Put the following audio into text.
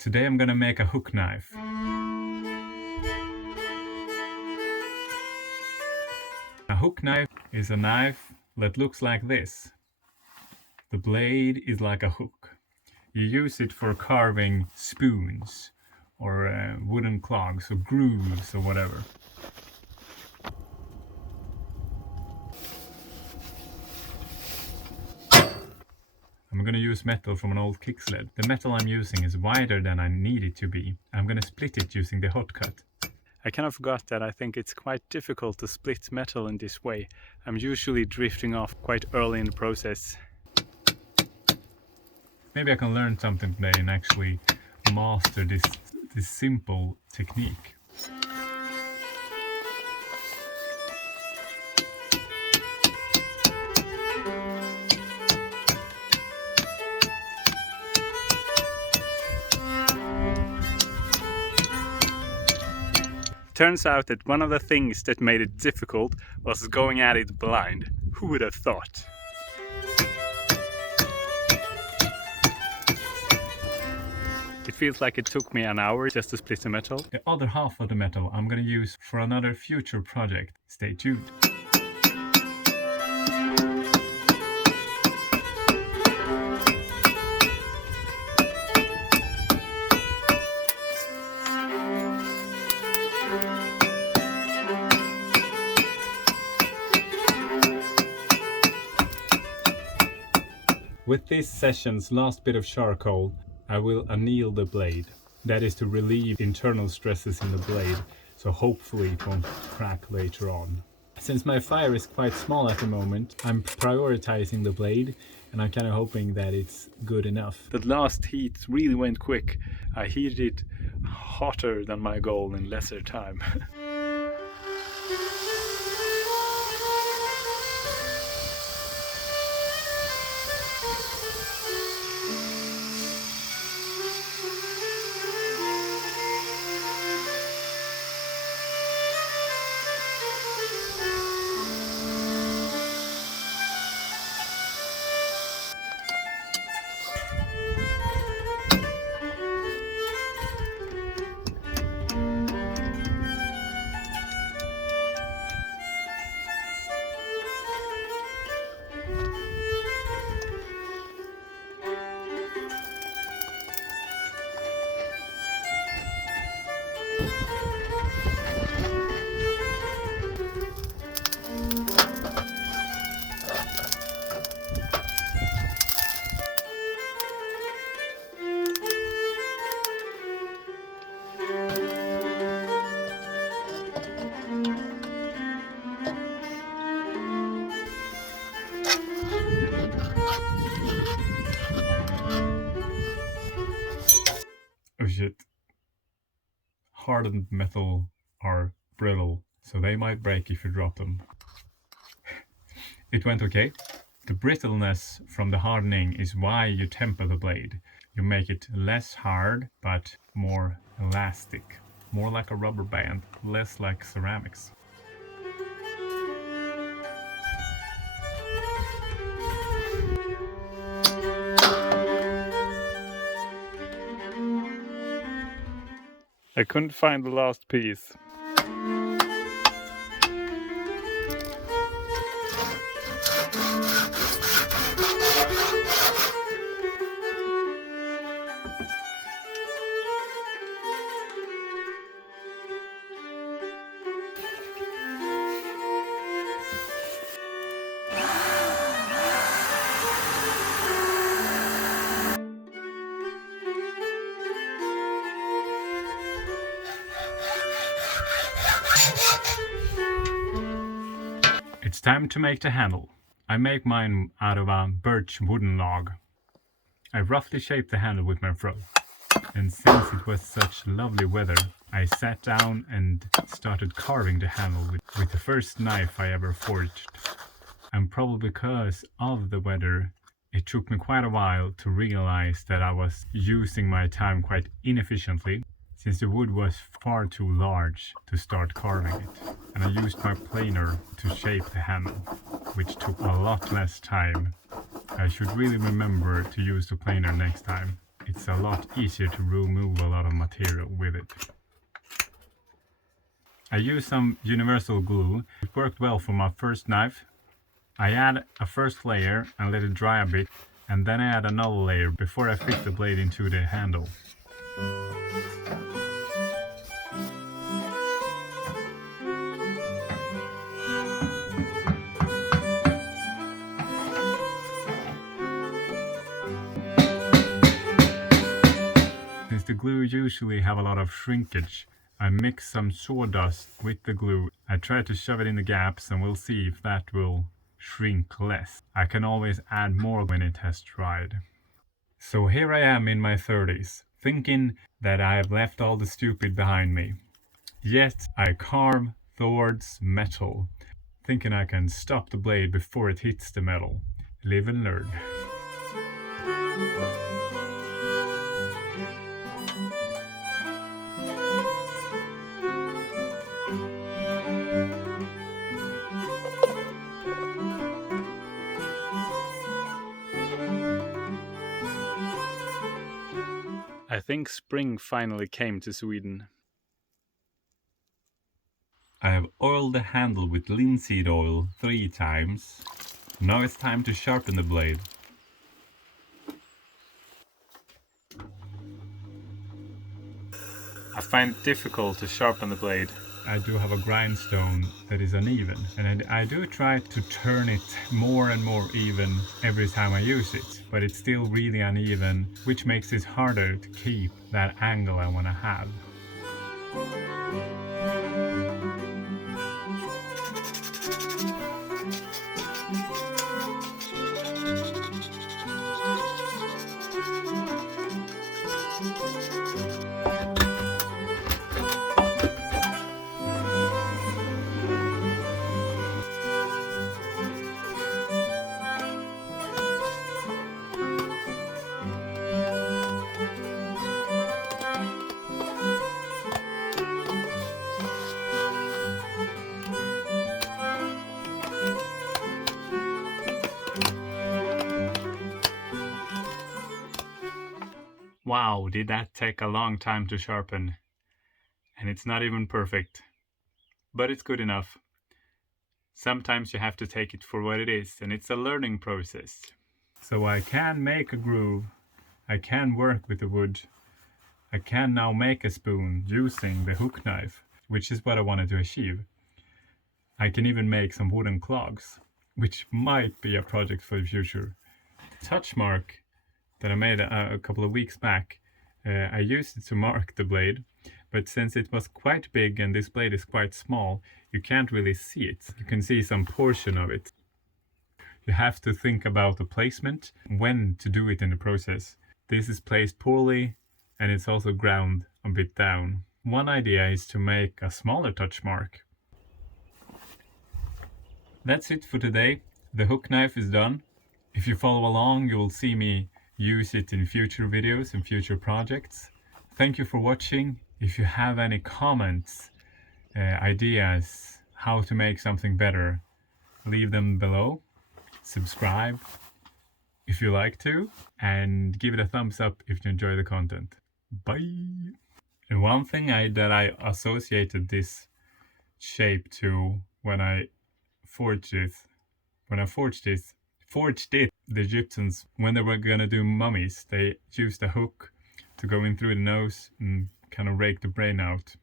Today I'm gonna make a hook knife. A hook knife is a knife that looks like this. The blade is like a hook. You use it for carving spoons or wooden clogs or grooves or whatever. I'm gonna use metal from an old kick sled. The metal I'm using is wider than I need it to be. I'm gonna split it using the hot cut. I kind of forgot that I think it's quite difficult to split metal in this way. I'm usually drifting off quite early in the process. Maybe I can learn something today and actually master this simple technique. Turns out that one of the things that made it difficult was going at it blind. Who would have thought? It feels like it took me an hour just to split the metal. The other half of the metal I'm gonna use for another future project. Stay tuned. With this session's last bit of charcoal, I will anneal the blade. That is to relieve internal stresses in the blade, so hopefully it won't crack later on. Since my fire is quite small at the moment, I'm prioritizing the blade and I'm kind of hoping that it's good enough. The last heat really went quick. I heated it hotter than my goal in lesser time. Oh shit. Hardened metal are brittle, so they might break if you drop them. It went okay. The brittleness from the hardening is why you temper the blade. You make it less hard, but more elastic. More like a rubber band, less like ceramics. I couldn't find the last piece. It's time to make the handle. I make mine out of a birch wooden log. I roughly shaped the handle with my throw. And since it was such lovely weather, I sat down and started carving the handle with the first knife I ever forged. And probably because of the weather, it took me quite a while to realize that I was using my time quite inefficiently, since the wood was far too large to start carving it. And I used my planer to shape the handle, which took a lot less time. I should really remember to use the planer next time. it's a lot easier to remove a lot of material with it. I used some universal glue. It worked well for my first knife. I add a first layer and let it dry a bit, and then I add another layer before I fit the blade into the handle. Since the glue usually have a lot of shrinkage, I mix some sawdust with the glue. I try to shove it in the gaps and we'll see if that will shrink less. I can always add more when it has dried. So here I am in my 30s, thinking that I have left all the stupid behind me. Yet I carve towards metal, thinking I can stop the blade before it hits the metal. Live and learn. I think spring finally came to Sweden. I have oiled the handle with linseed oil 3 times. Now it's time to sharpen the blade. I find it difficult to sharpen the blade. I do have a grindstone that is uneven, and I do try to turn it more and more even every time I use it, but it's still really uneven, which makes it harder to keep that angle I want to have. Wow, did that take a long time to sharpen. And it's not even perfect. But it's good enough. Sometimes you have to take it for what it is, and it's a learning process. So I can make a groove, I can work with the wood, I can now make a spoon using the hook knife, which is what I wanted to achieve. I can even make some wooden clogs, which might be a project for the future. Touch mark that I made a couple of weeks back, I used it to mark the blade, but since it was quite big and this blade is quite small, you can't really see it. You can see some portion of it. You have to think about the placement, when to do it in the process. This is placed poorly and it's also ground a bit down. One idea is to make a smaller touch mark. That's it for today. The hook knife is done. If you follow along, you will see me use it in future videos and future projects. Thank you for watching. If you have any comments, ideas, how to make something better, leave them below. Subscribe if you like to, and give it a thumbs up if you enjoy the content. Bye! And one thing that I associated this shape to when I forged it, the Egyptians, when they were gonna do mummies, they used a hook to go in through the nose and kind of rake the brain out.